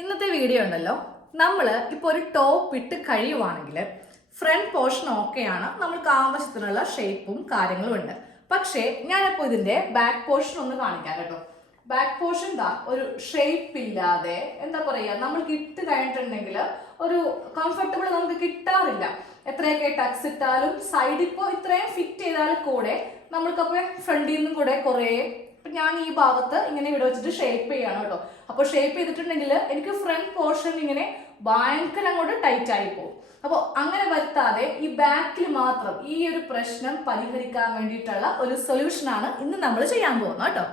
ഇന്നത്തെ വീഡിയോ ഉണ്ടല്ലോ, നമ്മൾ ഇപ്പോൾ ഒരു ടോപ്പ് ഇട്ട് കഴിയുവാണെങ്കിൽ ഫ്രണ്ട് പോർഷൻ ഓക്കെയാണ്, നമ്മൾക്ക് ആവശ്യത്തിനുള്ള ഷേപ്പും കാര്യങ്ങളും ഉണ്ട്. പക്ഷേ ഞാനിപ്പോൾ ഇതിന്റെ ബാക്ക് പോർഷൻ ഒന്ന് കാണിക്കാം കേട്ടോ. ബാക്ക് പോർഷൻ ഒരു ഷേപ്പ് ഇല്ലാതെ എന്താ പറയുക, നമ്മൾക്ക് ഇട്ട് കഴിഞ്ഞിട്ടുണ്ടെങ്കിൽ ഒരു കംഫർട്ടബിൾ നമുക്ക് കിട്ടാറില്ല. എത്രയൊക്കെ ടക്സ് ഇട്ടാലും സൈഡ് ഇപ്പോൾ ഇത്രയും ഫിറ്റ് ചെയ്താലും കൂടെ നമ്മൾക്കപ്പോൾ ഫ്രണ്ടിൽ നിന്നും കൂടെ കുറേ ഞാൻ ഈ ഭാഗത്ത് ഇങ്ങനെ ഇവിടെ വെച്ചിട്ട് ഷേപ്പ് ചെയ്യാണ് കേട്ടോ. അപ്പോൾ ഷേപ്പ് ചെയ്തിട്ടുണ്ടെങ്കിൽ എനിക്ക് ഫ്രണ്ട് പോർഷൻ ഇങ്ങനെ ഭയങ്കര അങ്ങോട്ട് ടൈറ്റ് ആയി പോകും. അപ്പോൾ അങ്ങനെ വരുത്താതെ ഈ ബാക്കിൽ മാത്രം ഈ ഒരു പ്രശ്നം പരിഹരിക്കാൻ വേണ്ടിയിട്ടുള്ള ഒരു സൊല്യൂഷനാണ് ഇന്ന് നമ്മൾ ചെയ്യാൻ പോകുന്നത് കേട്ടോ.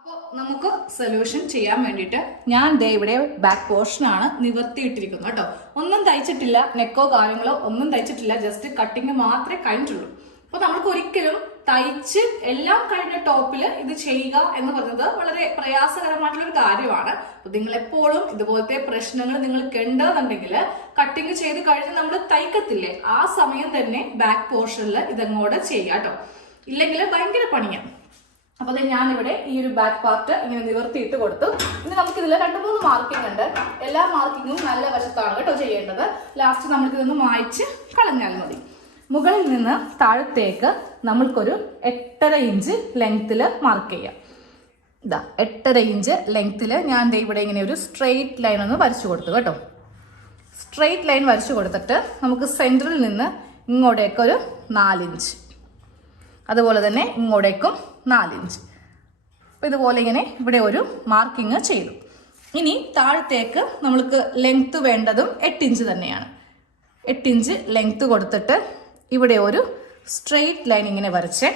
അപ്പോൾ നമുക്ക് സൊല്യൂഷൻ ചെയ്യാൻ വേണ്ടിയിട്ട് ഞാൻ ദേ ഇവിടെ ബാക്ക് പോർഷനാണ് നിവർത്തിയിട്ടിരിക്കുന്നത് കേട്ടോ. ഒന്നും തയ്ച്ചിട്ടില്ല, നെക്കോ കാര്യങ്ങളോ ഒന്നും തയ്ച്ചിട്ടില്ല, ജസ്റ്റ് കട്ടിങ് മാത്രമേ കഴിഞ്ഞിട്ടുള്ളൂ. അപ്പോൾ നമുക്ക് ഒരിക്കലും തയ്ച്ച് എല്ലാം കഴിഞ്ഞ ടോപ്പിൽ ഇത് ചെയ്യുക എന്ന് പറയുന്നത് വളരെ പ്രയാസകരമായിട്ടുള്ള ഒരു കാര്യമാണ്. അപ്പൊ നിങ്ങൾ എപ്പോഴും ഇതുപോലത്തെ പ്രശ്നങ്ങൾ നിങ്ങൾക്ക് ഉണ്ടെന്നുണ്ടെങ്കിൽ കട്ടിങ് ചെയ്ത് കഴിഞ്ഞ് നമ്മൾ തയ്ക്കത്തില്ലേ, ആ സമയം തന്നെ ബാക്ക് പോർഷനിൽ ഇതങ്ങോട്ട് ചെയ്യാം കേട്ടോ. ഇല്ലെങ്കിൽ ഭയങ്കര പണിയാണ്. അപ്പൊ ഞാനിവിടെ ഈ ഒരു ബാക്ക് പാർട്ട് ഇങ്ങനെ നിവർത്തിയിട്ട് കൊടുത്തു. ഇനി നമുക്ക് ഇതിൽ 2-3 മാർക്കിംഗ് ഉണ്ട്. എല്ലാ മാർക്കിങ്ങും നല്ല വശത്താണ് കേട്ടോ ചെയ്യേണ്ടത്. ലാസ്റ്റ് നമുക്ക് ഇതൊന്ന് മായ്ച്ച് കളഞ്ഞാൽ മതി. മുകളിൽ നിന്ന് താഴത്തേക്ക് നമ്മൾക്കൊരു 8.5 ഇഞ്ച് ലെങ്ത്തിൽ മാർക്ക് ചെയ്യാം. ഇതാ 8.5 ഇഞ്ച് ലെങ്ത്തിൽ ഞാൻ ഇവിടെ ഇങ്ങനെ ഒരു സ്ട്രെയിറ്റ് ലൈൻ ഒന്ന് വരച്ചു കൊടുത്തു കേട്ടോ. സ്ട്രെയിറ്റ് ലൈൻ വരച്ചു കൊടുത്തിട്ട് നമുക്ക് സെൻറ്ററിൽ നിന്ന് ഇങ്ങോട്ടേക്ക് ഒരു 4 ഇഞ്ച്, അതുപോലെ തന്നെ ഇങ്ങോട്ടേക്കും 4 ഇഞ്ച്. അപ്പോൾ ഇതുപോലെ ഇങ്ങനെ ഇവിടെ ഒരു മാർക്കിങ് ചെയ്തു. ഇനി താഴത്തേക്ക് നമ്മൾക്ക് ലെങ്ത്ത് വേണ്ടതും 8 ഇഞ്ച് തന്നെയാണ്. 8 ഇഞ്ച് ലെങ്ത്ത് കൊടുത്തിട്ട് ഇവിടെ ഒരു സ്ട്രെയിറ്റ് ലൈൻ ഇങ്ങനെ വരച്ച്,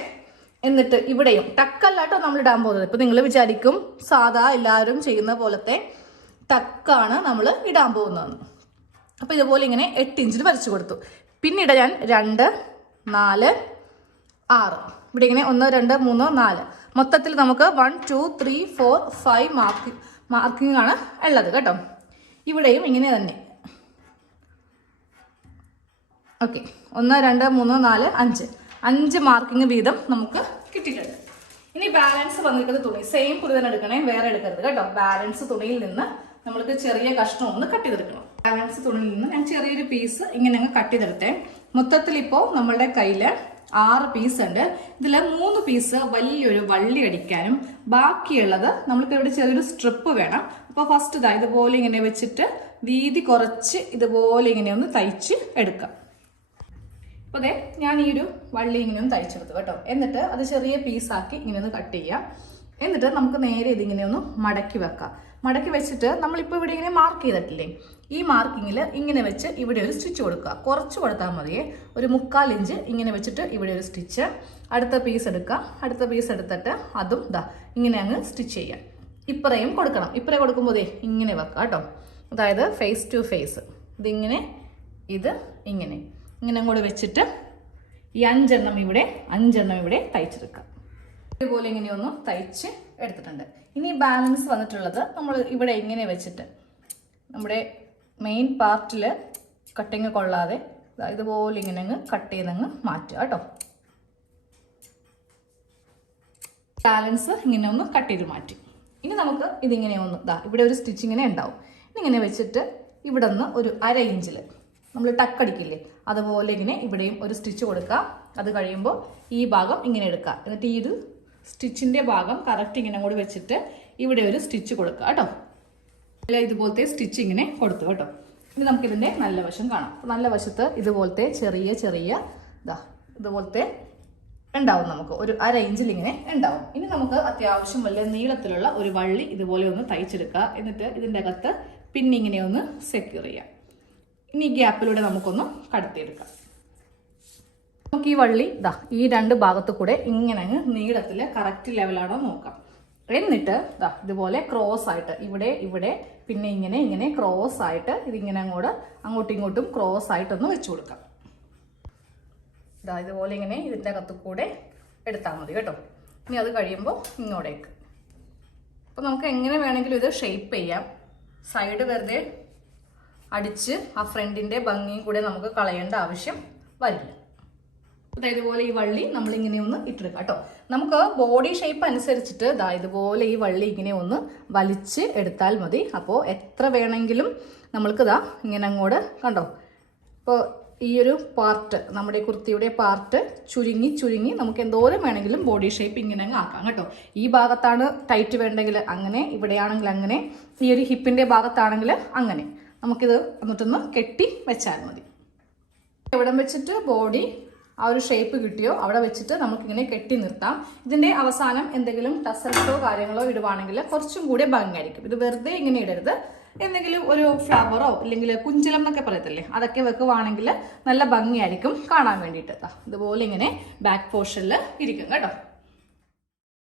എന്നിട്ട് ഇവിടെയും ടക്കല്ലാട്ടോ നമ്മൾ ഇടാൻ പോകുന്നത്. ഇപ്പം നിങ്ങൾ വിചാരിക്കും സാധാ എല്ലാവരും ചെയ്യുന്ന പോലത്തെ ടക്കാണ് നമ്മൾ ഇടാൻ പോകുന്നതെന്ന്. അപ്പോൾ ഇതുപോലെ ഇങ്ങനെ 8 ഇഞ്ചിൽ വരച്ചു കൊടുത്തു. പിന്നീട് ഞാൻ 2, 4, 6 ഇവിടെ ഇങ്ങനെ 1, 2, 3, 4 മൊത്തത്തിൽ നമുക്ക് 1, 2, 3, 4, 5 മാർക്കിംഗ് ആണ് ഉള്ളത് കേട്ടോ. ഇവിടെയും ഇങ്ങനെ തന്നെ. ഓക്കെ, 1, 2, 3, 4, 5 മാർക്കിംഗ് വീതം നമുക്ക് കിട്ടിയിട്ടുണ്ട്. ഇനി ബാലൻസ് വന്നിരിക്കുന്ന തുണി സെയിം തുണി തന്നെ എടുക്കണേ, വേറെ എടുക്കരുത് കേട്ടോ. ബാലൻസ് തുണിയിൽ നിന്ന് നമ്മൾക്ക് ചെറിയ കഷ്ണം ഒന്ന് കട്ട് ചെയ്തെടുക്കണം. ബാലൻസ് തുണിയിൽ നിന്ന് ഞാൻ ചെറിയൊരു പീസ് ഇങ്ങനെ അങ്ങ് കട്ട് ചെയ്തെടുത്തേ. മൊത്തത്തിൽ ഇപ്പോൾ നമ്മളുടെ കയ്യിൽ 6 പീസ് ഉണ്ട്. ഇതിൽ 3 പീസ് വലിയൊരു വള്ളി അടിക്കാനും ബാക്കിയുള്ളത് നമ്മൾക്ക് ഇവിടെ ചെറിയൊരു സ്ട്രിപ്പ് വേണം. അപ്പോൾ ഫസ്റ്റ് ഇതുപോലെ ഇങ്ങനെ വെച്ചിട്ട് വീതി കുറച്ച് ഇതുപോലെ ഇങ്ങനെ ഒന്ന് തയ്ച്ച് എടുക്കാം. അപ്പോൾ അതെ ഞാൻ ഈ ഒരു വള്ളി ഇങ്ങനെ ഒന്ന് തയ്ച്ചെടുത്തു കേട്ടോ. എന്നിട്ട് അത് ചെറിയ പീസാക്കി ഇങ്ങനെ ഒന്ന് കട്ട് ചെയ്യാം. എന്നിട്ട് നമുക്ക് നേരെ ഇതിങ്ങനെ ഒന്ന് മടക്കി വെക്കാം. മടക്കി വെച്ചിട്ട് നമ്മളിപ്പോൾ ഇവിടെ ഇങ്ങനെ മാർക്ക് ചെയ്തിട്ടില്ലേ, ഈ മാർക്കിങ്ങിൽ ഇങ്ങനെ വെച്ച് ഇവിടെ ഒരു സ്റ്റിച്ച് കൊടുക്കുക. കുറച്ച് കൊടുത്താൽ മതിയേ, ഒരു 3/4 ഇഞ്ച് ഇങ്ങനെ വെച്ചിട്ട് ഇവിടെ ഒരു സ്റ്റിച്ച്. അടുത്ത പീസ് എടുക്കുക. അടുത്ത പീസ് എടുത്തിട്ട് അതും ഇങ്ങനെ അങ്ങ് സ്റ്റിച്ച് ചെയ്യാം. ഇപ്പറയും കൊടുക്കണം. ഇപ്പറേ കൊടുക്കുമ്പോൾ ഇങ്ങനെ വെക്കാം കേട്ടോ. അതായത് ഫേസ് ടു ഫേസ് ഇതിങ്ങനെ, ഇത് ഇങ്ങനെ ഇങ്ങനെ കൂടെ വെച്ചിട്ട് ഈ 5 എണ്ണം ഇവിടെ തയ്ച്ചെടുക്കാം. ഇതുപോലെ ഇങ്ങനെയൊന്ന് തയ്ച്ച് എടുത്തിട്ടുണ്ട്. ഇനി ബാലൻസ് വന്നിട്ടുള്ളത് നമ്മൾ ഇവിടെ ഇങ്ങനെ വെച്ചിട്ട് നമ്മുടെ മെയിൻ പാർട്ടിൽ കട്ടിങ് കൊള്ളാതെ ഇതുപോലെ ഇങ്ങനെ അങ്ങ് കട്ട് ചെയ്തങ്ങ് മാറ്റുക കേട്ടോ. ബാലൻസ് ഇങ്ങനെ ഒന്ന് കട്ട് ചെയ്ത് മാറ്റി. ഇനി നമുക്ക് ഇതിങ്ങനെ ഒന്ന് ഇവിടെ ഒരു സ്റ്റിച്ച് ഇങ്ങനെ ഉണ്ടാവും. ഇങ്ങനെ വെച്ചിട്ട് ഇവിടെ നിന്ന് ഒരു 1/2 ഇഞ്ചിൽ നമ്മൾ ടക്കടിക്കില്ലേ, അതുപോലെ ഇങ്ങനെ ഇവിടെയും ഒരു സ്റ്റിച്ച് കൊടുക്കാം. അത് കഴിയുമ്പോൾ ഈ ഭാഗം ഇങ്ങനെ എടുക്കുക. എന്നിട്ട് ഈ ഒരു സ്റ്റിച്ചിൻ്റെ ഭാഗം കറക്റ്റ് ഇങ്ങനെ കൂടി വെച്ചിട്ട് ഇവിടെ ഒരു സ്റ്റിച്ച് കൊടുക്കുക കേട്ടോ. ഇതുപോലത്തെ സ്റ്റിച്ച് ഇങ്ങനെ കൊടുത്തു കേട്ടോ. ഇനി നമുക്കിതിൻ്റെ നല്ല വശം കാണാം. നല്ല വശത്ത് ഇതുപോലത്തെ ചെറിയ ഇതുപോലത്തെ ഉണ്ടാവും. നമുക്ക് ഒരു 1/2 ഇഞ്ചിൽ ഇങ്ങനെ ഉണ്ടാവും. ഇനി നമുക്ക് അത്യാവശ്യം വലിയ നീളത്തിലുള്ള ഒരു വള്ളി ഇതുപോലെ ഒന്ന് തയ്ച്ചെടുക്കുക. എന്നിട്ട് ഇതിൻ്റെ അകത്ത് പിന്നെ ഇങ്ങനെ ഒന്ന് സെക്യൂർ ചെയ്യാം. ഇനി ഗ്യാപ്പിലൂടെ നമുക്കൊന്ന് കടത്തിയെടുക്കാം. നമുക്ക് ഈ വള്ളി ഈ 2 ഭാഗത്തു കൂടെ ഇങ്ങനെ അങ്ങ് നീളത്തിൽ കറക്റ്റ് ലെവലാണോ നോക്കാം. എന്നിട്ട് ഇതുപോലെ ക്രോസ് ആയിട്ട് ഇവിടെ പിന്നെ ഇങ്ങനെ ക്രോസ് ആയിട്ട് ഇതിങ്ങനെ അങ്ങോട്ടും ഇങ്ങോട്ടും ക്രോസ് ആയിട്ടൊന്ന് വെച്ചു കൊടുക്കാം. ഇതുപോലെ ഇങ്ങനെ ഇതിൻ്റെ അകത്തു കൂടെ എടുത്താൽ മതി കേട്ടോ. ഇനി അത് കഴിയുമ്പോൾ ഇങ്ങോട്ടേക്ക്. അപ്പോൾ നമുക്ക് എങ്ങനെ വേണമെങ്കിലും ഇത് ഷേപ്പ് ചെയ്യാം. സൈഡ് വെറുതെ അടിച്ച് ആ ഫ്രണ്ടിൻ്റെ ഭംഗിയും കൂടെ നമുക്ക് കളയേണ്ട ആവശ്യം വരില്ല. ഇതുപോലെ ഈ വള്ളി നമ്മളിങ്ങനെ ഒന്ന് ഇട്ടെടുക്കാം കേട്ടോ. നമുക്ക് ബോഡി ഷേപ്പ് അനുസരിച്ചിട്ട് ഇതുപോലെ ഈ വള്ളി ഇങ്ങനെ ഒന്ന് വലിച്ച് എടുത്താൽ മതി. അപ്പോൾ എത്ര വേണമെങ്കിലും നമ്മൾക്ക് ഇങ്ങനെ അങ്ങോട്ട് കണ്ടോ. ഇപ്പോൾ ഈ ഒരു പാർട്ട്, നമ്മുടെ കുർത്തിയുടെ പാർട്ട് ചുരുങ്ങി നമുക്ക് എന്തോരം വേണമെങ്കിലും ബോഡി ഷേപ്പ് ഇങ്ങനെ അങ്ങ് ആക്കാം കേട്ടോ. ഈ ഭാഗത്താണ് ടൈറ്റ് വേണ്ടെങ്കിൽ അങ്ങനെ, ഇവിടെയാണെങ്കിൽ അങ്ങനെ, ഈ ഒരു ഹിപ്പിൻ്റെ ഭാഗത്താണെങ്കിൽ അങ്ങനെ. നമുക്കിത് എന്നിട്ടൊന്ന് കെട്ടി വെച്ചാൽ മതി. എവിടെ വെച്ചിട്ട് ബോഡി ആ ഒരു ഷേപ്പ് കിട്ടിയോ അവിടെ വെച്ചിട്ട് നമുക്കിങ്ങനെ കെട്ടി നിർത്താം. ഇതിൻ്റെ അവസാനം എന്തെങ്കിലും ടസൽസോ കാര്യങ്ങളോ ഇടുവാണെങ്കിൽ കുറച്ചും കൂടെ ഭംഗിയായിരിക്കും. ഇത് വെറുതെ ഇങ്ങനെ ഇടരുത്. എന്തെങ്കിലും ഒരു ഫ്ലവറോ അല്ലെങ്കിൽ കുഞ്ചലം എന്നൊക്കെ പറയത്തില്ലേ, അതൊക്കെ വെക്കുവാണെങ്കിൽ നല്ല ഭംഗിയായിരിക്കും കാണാൻ വേണ്ടിയിട്ട്. ഇതുപോലെ ഇങ്ങനെ ബാക്ക് പോർഷനിൽ ഇരിക്കും കേട്ടോ.